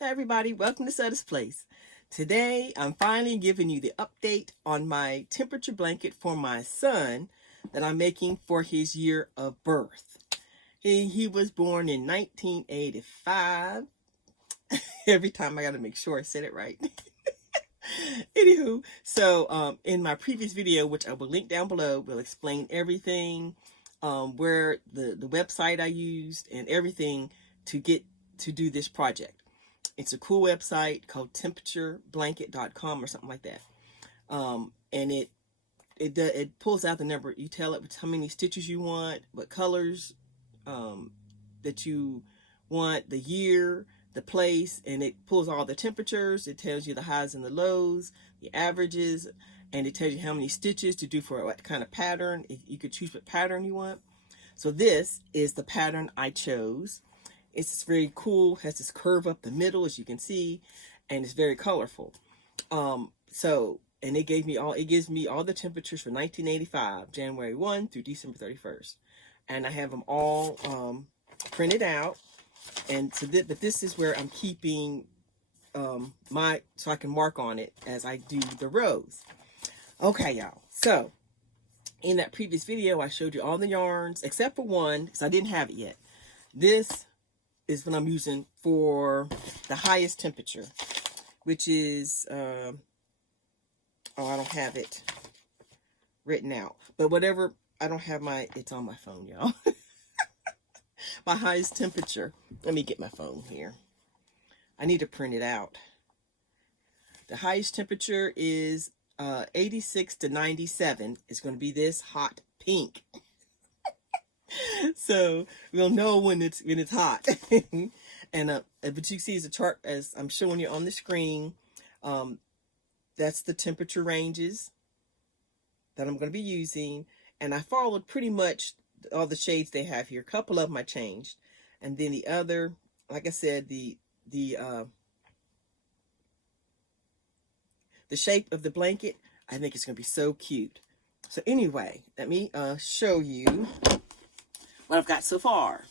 Hey everybody, welcome to Setta's Place. Today I'm finally giving you the update on my temperature blanket for my son that I'm making for his year of birth. He was born in 1985. Every time I gotta make sure I said it right. Anywho, so in my previous video, which I will link down below, will explain everything, where the website I used and everything to get to do this project. It's a cool website called temperatureblanket.com or something like that. And it pulls out the number. You tell it how many stitches you want, what colors that you want, the year, the place, and it pulls all the temperatures. It tells you the highs and the lows, the averages, and it tells you how many stitches to do for what kind of pattern. You could choose what pattern you want. So this is the pattern I chose. It's very cool, has this curve up the middle, as you can see, and it's very colorful. And it gives me all the temperatures for 1985, January 1 through December 31st. And I have them all printed out. And so but this is where I'm keeping so I can mark on it as I do the rows. Okay, y'all. So in that previous video, I showed you all the yarns except for one, because I didn't have it yet. This is what I'm using for the highest temperature, which is, oh, I don't have it written out, but whatever, I don't have it's on my phone, y'all. My highest temperature, let me get my phone here. I need to print it out. The highest temperature is 86 to 97. It's going to be this hot pink. So we'll know when it's hot. And but you see the chart as I'm showing you on the screen. That's the temperature ranges that I'm going to be using, and I followed pretty much all the shades they have here. A couple of them I changed, and then the other, like I said, the shape of the blanket, I think it's going to be so cute. So anyway, let me show you what I've got so far.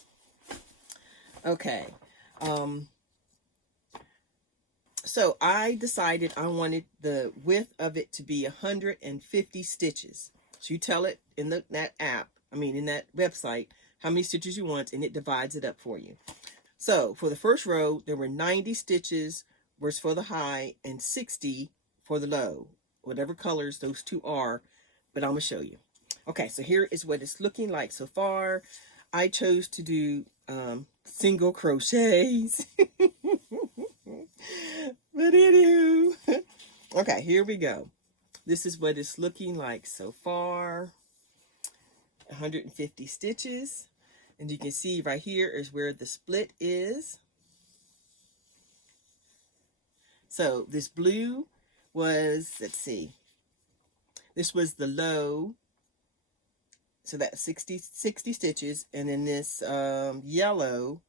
Okay. So I decided I wanted the width of it to be 150 stitches. So you tell it in that website, how many stitches you want, and it divides it up for you. So for the first row, there were 90 stitches was for the high and 60 for the low, whatever colors those two are, but I'm going to show you. Okay, so here is what it's looking like so far. I chose to do single crochets. But anywho, okay, here we go. This is what it's looking like so far. 150 stitches. And you can see right here is where the split is. So this blue was, let's see, this was the low. So that's 60 stitches. And then this yellow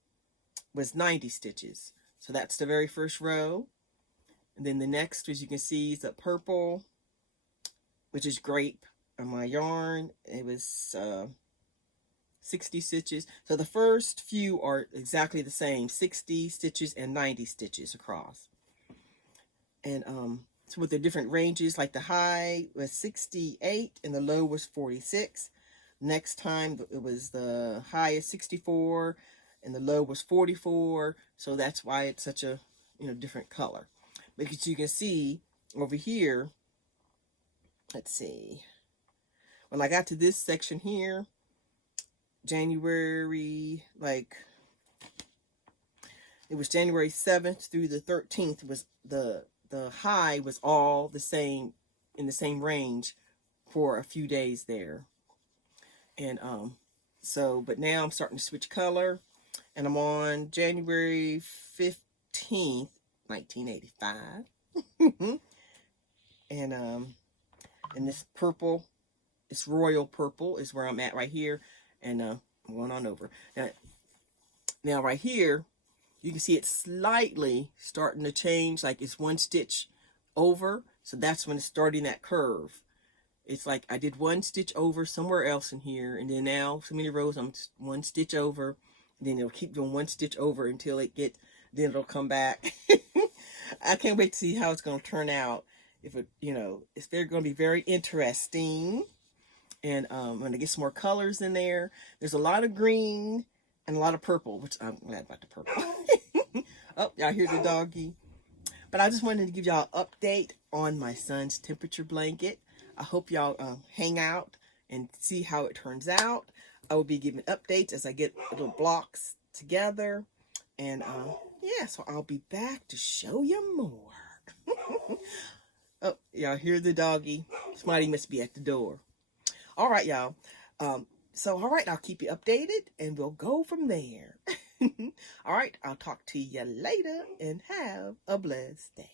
was 90 stitches. So that's the very first row. And then the next, as you can see, is the purple, which is grape on my yarn. It was 60 stitches. So the first few are exactly the same, 60 stitches and 90 stitches across. And so with the different ranges, like the high was 68 and the low was 46. Next time it was the high is 64 and the low was 44. So that's why it's such a different color. Because you can see over here, let's see, when I got to this section here, January, it was January 7th through the 13th was the high was all the same, in the same range for a few days there. And but now I'm starting to switch color, and I'm on January 15th, 1985. And this purple, this royal purple is where I'm at right here. And I'm going on over. Now right here, you can see it's slightly starting to change, like it's one stitch over. So that's when it's starting that curve. It's like I did one stitch over somewhere else in here, and then now so many rows I'm one stitch over, and then it'll keep doing one stitch over until it gets then it'll come back. I can't wait to see how it's going to turn out. If it, you know, it's going to be very interesting. And I'm going to get some more colors in there. There's a lot of green and a lot of purple, which I'm glad about the purple. Oh, y'all hear the doggy. But I just wanted to give y'all an update on my son's temperature blanket. I hope y'all hang out and see how it turns out. I will be giving updates as I get little blocks together. And yeah, so I'll be back to show you more. Oh, y'all hear the doggy? Somebody must be at the door. All right, y'all. All right, I'll keep you updated and we'll go from there. All right, I'll talk to you later and have a blessed day.